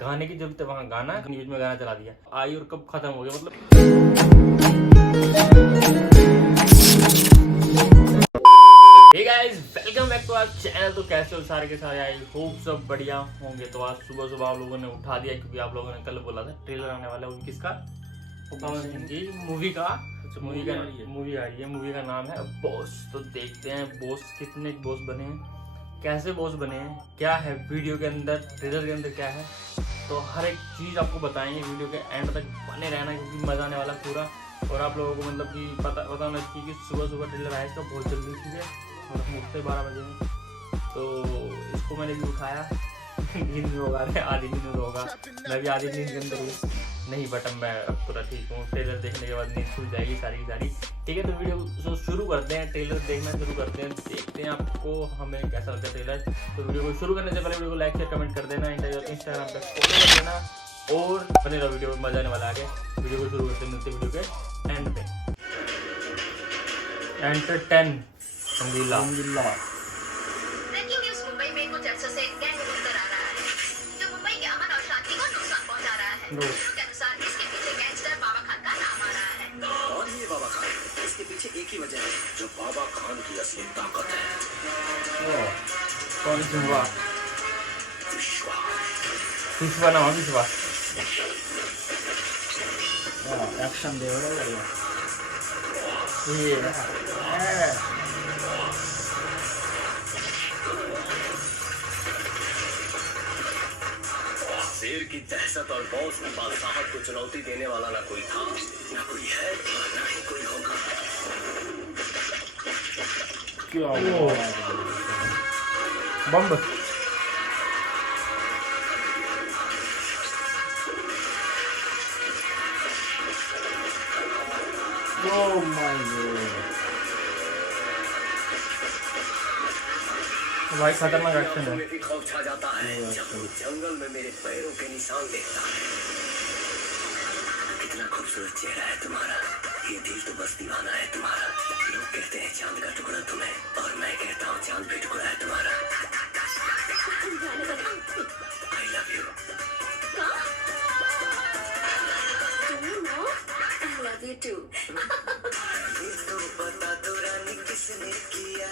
गाने की जरूरत है वहाँ गाना, न्यूज में गाना चला दिया, आई और कब खत्म हो गया मतलब। Hey guys, welcome back to our channel. तो कैसे हो सारे के सारे, आई होप सब बढ़िया होंगे। तो आज सुबह सुबह आप लोगों ने उठा दिया क्योंकि आप लोगों ने कल बोला था ट्रेलर आने वाला है किसका, पवन सिंह की मूवी का। मूवी आ रही है, मूवी का नाम है बॉस। तो देखते हैं बॉस कितने बॉस बने हैं, कैसे बॉस बने हैं, क्या है वीडियो के अंदर, ट्रेलर के अंदर क्या है। तो हर एक चीज़ आपको बताएंगे, वीडियो के एंड तक बने रहना क्योंकि मज़ा आने वाला पूरा। और आप लोगों को मतलब कि पता होना चाहिए कि सुबह सुबह ट्रेलर आया इसका बहुत जल्दी, ठीक है। और हम उठते 12 बजे हैं, तो इसको मैंने भी उठाया। नींद में होगा, आधी नींद में होगा, मैं भी आधी नींद के अंदर हूँ नहीं, बट मैं अब पूरा ठीक हूँ। ट्रेलर देखने के बाद नींद खुल जाएगी सारी की सारी, ठीक है। तो वीडियो शुरू करते हैं, ट्रेलर देखना शुरू करते हैं, देखते हैं आपको हमें कैसा लगता है ट्रेलर। तो वीडियो को शुरू करने से पहले वीडियो को लाइक शेयर कमेंट कर देना, इंस्टाग्राम पे फॉलो कर देना और बने रहो, वीडियो में मजा आने वाला आगे। वीडियो को शुरू करते हैं, मिलते वीडियो के एंड पे। एंटर 10 ब्रेकिंग न्यूज़ मुंबई में कुछ अरसे से गैंग उतर आ रहा है जो मुंबई के अमन और शांति को नुकसान पहुंचा रहा है। के अनुसार इसके पीछे गैंगस्टर बाबा खान का नाम आ रहा है। और ये बाबा खान, इसके पीछे एक ही वजह है, जो बाबा खान की असली ताकत है। कौन विश्वास, विश्वास। विश्वास नाम विश्वास। एक्शन दे रहा है ये शेर की दहशत और बॉस की बादशाहत को चुनौती देने वाला ना कोई था, ना कोई है, ना ही कोई होगा। क्या बम। Oh my God. भाई खतरनाक एक्शन है। में भी खौफ छा जाता है जब वो जंगल में मेरे पैरों के निशान देखता है। कितना खूबसूरत चेहरा है तुम्हारा, ये दिल तो बस दीवाना है तुम्हारा। लोग कहते हैं चांद का टुकड़ा तुम्हें, और मैं कहता हूँ चांद भी टुकड़ा है तुम्हारा। I love you. I love you too. ये तो बता दो रानी किसने किया,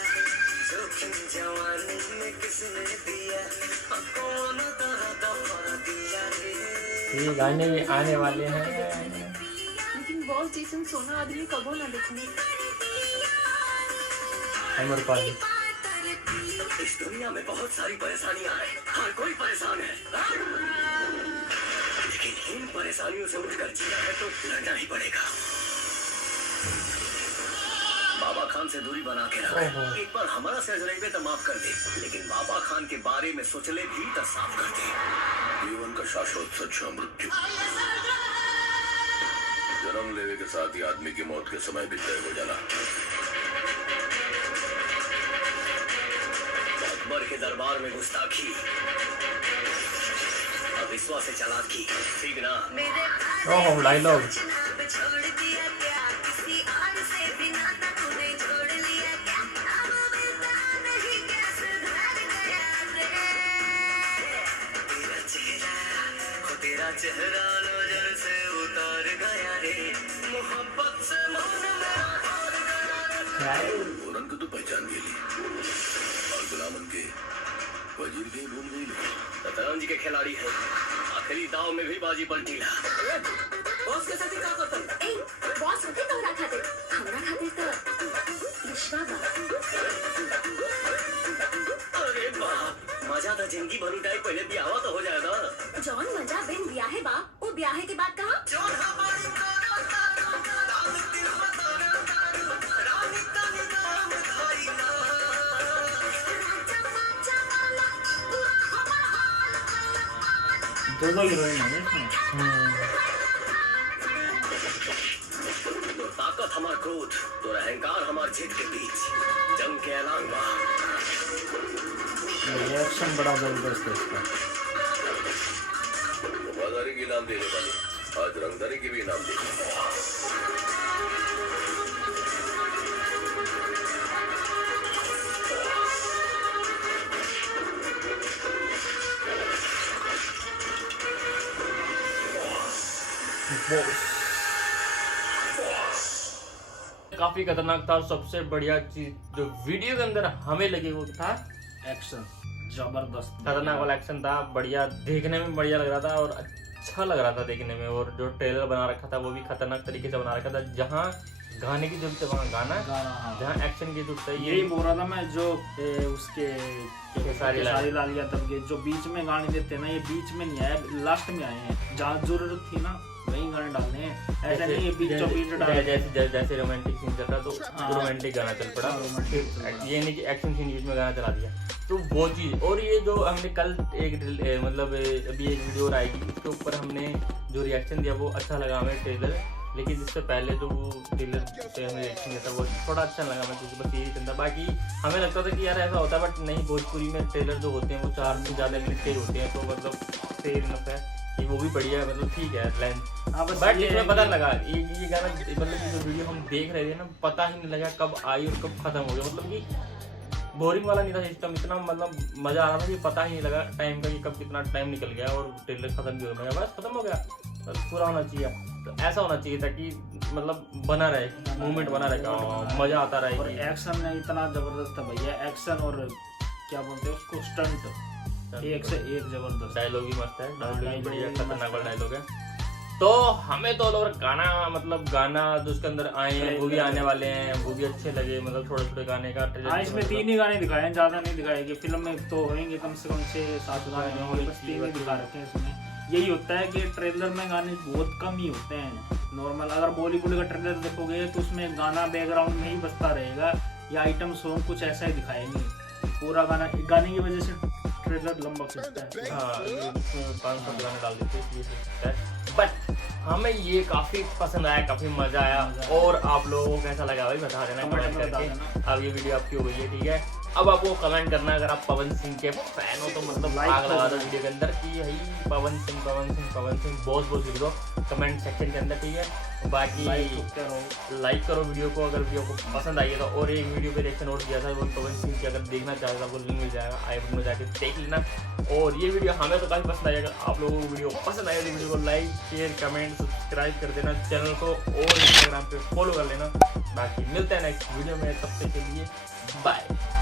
जोखिम जवानी में किसने दिया, कौन तरह दफा दिया रे। ये गाने भी आने वाले हैं। लेकिन बॉस जैसन सोना आदमी कबो ना देखने। अमरपाली। इस दुनिया में बहुत सारी परेशानियां हैं, हर कोई परेशान है, लेकिन इन परेशानियों से उठकर जीना है तो लड़ना ही पड़ेगा। बाबा खान से दूरी बना के रखा, एक बार हमारा सहजरेबे तो माफ कर दे, लेकिन बाबा खान के बारे में सोचले भी तो साफ कर दे। जीवन का शाश्वत सच है मृत्यु। जन्म लेवे के साथ ही आदमी की मौत के समय भी तय हो जाना। अकबर के दरबार में गुस्ताखी, अविश्वास से चालाकी, ठीक ना? ओह डायलॉग। तेरा चेहरा नजर से उतार गया रे, मोहब्बत से मन मेरा हार गया रे। औरन को तो पहचान गेली और गुलामन के वजीर के भूल गई। शतरंज के खिलाड़ी है, आखिरी दाव में भी बाजी पलटीला। बॉस के साथ क्या करता है? बॉस होते तो हमरा खातिर तो विश्वा बा। अरे बाप, मजा था जिंदगी भरी टाइप, पहले ब्याह तो हो जाएगा। जौन मजा बिन ब्याहे बा, वो ब्याहे के बाद कहा? दोनों हीरोइन है इसमें। तो ताकत हमार क्रोध, तो अहंकार हमार जीत के बीच जंग के ऐलान बा। एक्शन बड़ा जबरदस्त है इसका। वफादारी की इनाम देने वाले आज रंगदारी की भी इनाम देंगे। काफी खतरनाक था। सबसे बढ़िया चीज जो वीडियो के अंदर हमें लगी वो था एक्शन जबरदस्त, खतरनाक वाला एक्शन था। बढ़िया, देखने में बढ़िया लग रहा था और अच्छा लग रहा था देखने में। और जो ट्रेलर बना रखा था वो भी खतरनाक तरीके से बना रखा था। जहाँ गाने की जरूरत है वहाँ गाना, गाना। जहाँ एक्शन की जरूरत है यही बोल रहा था मैं, जो उसके खेसारी लाल यादव के जो बीच में गाने देते हैं ना, ये बीच में नहीं आया, लास्ट में आए हैं। जहाँ जरूरत थी ना वही गाने डालने हैं, ऐसा नहीं है बीचों बीच डाल। जैसे रोमांटिक सीन चल रहा तो रोमांटिक गाना चल पड़ा, ये नहीं कि एक्शन सीन बीच में गाना चला दिया। तो वो चीज, और ये जो हमने कल एक मतलब अभी एक वीडियो और आएगी उसके ऊपर हमने जो रिएक्शन दिया वो अच्छा लगा हमें ट्रेलर। लेकिन इससे पहले जो वो ट्रेलर पे हमें रिएक्शन दिया था वो थोड़ा अच्छा लगा हमें, क्योंकि बस यही चलता। बाकी हमें लगता था कि यार ऐसा होता है, बट नहीं, भोजपुरी में ट्रेलर जो होते हैं वो 4 से ज़्यादा मिनट के होते हैं, तो मतलब फेयर इनफ है कि वो भी बढ़िया है, मतलब ठीक है लेंथ। बट इसमें पता लगा ये गाना, मतलब ये जो वीडियो हम देख रहे थे ना, पता ही नहीं लगा कब आई और कब खत्म हो गया। मतलब कि बोरिंग वाला नहीं था सिस्टम, इतना मतलब मजा आ रहा था कि पता ही नहीं लगा टाइम का कि कब कितना टाइम निकल गया और ट्रेलर खत्म भी हो गया, बस खत्म हो गया। बस पूरा होना चाहिए, तो ऐसा होना चाहिए था कि मतलब बना रहे, मूवमेंट बना रहे, मजा आता रहे। और एक्शन में इतना जबरदस्त था भैया, एक्शन और क्या बोलते हैं उसको, स्टंट एक से एक जबरदस्त। डायलॉग भी मस्त है, डायलॉग भी बढ़िया खतरनाक वाला डायलॉग है। तो हमें तो और गाना, मतलब गाना जो उसके अंदर आए हैं वो भी आने वाले हैं, वो भी अच्छे लगे, मतलब थोड़े थोड़े गाने का हाँ, इसमें 3 ही गाने दिखाए हैं, ज्यादा नहीं दिखाए कि फिल्म में तो होंगे कम से कम 6-7 गाने होंगे, बस 3 ही दिखा रखे हैं इसमें। यही होता है कि ट्रेलर में गाने बहुत कम ही होते हैं नॉर्मल। अगर बॉलीवुड का ट्रेलर देखोगे तो उसमें गाना बैकग्राउंड में ही बजता रहेगा, या आइटम सॉन्ग कुछ ऐसा ही दिखाएंगे। पूरा गाने की वजह से ट्रेलर लंबा खिंचता है। हाँ, 500 गाने डाल देते हैं, बट हमें ये काफी पसंद आया, काफी मजा आया। और आप लोगों को कैसा लगा भाई बता देना कमेंट करके। अब ये वीडियो आपकी हो गई है, ठीक है। अब आपको कमेंट करना, अगर आप पवन सिंह के फैन हो तो मतलब आग लगा दो वीडियो के अंदर कि भाई पवन सिंह बहुत लिख दो कमेंट सेक्शन के अंदर, ठीक है। बाकी लाइक करो वीडियो को अगर वीडियो को पसंद आई है तो। और एक वीडियो पे रिएक्शन और दिया था वो पवन सिंह की, अगर देखना चाहे तो आपको लिंक मिल जाएगा, आई बटन में जाके देख लेना। और ये वीडियो हमें तो काफ़ी पसंद आएगा। आप लोगों को वीडियो पसंद आएगा तो वीडियो को लाइक शेयर कमेंट सब्सक्राइब कर देना चैनल को, और इंस्टाग्राम पे फॉलो कर लेना। बाकी मिलते हैं नेक्स्ट वीडियो में, तब तक के लिए बाय।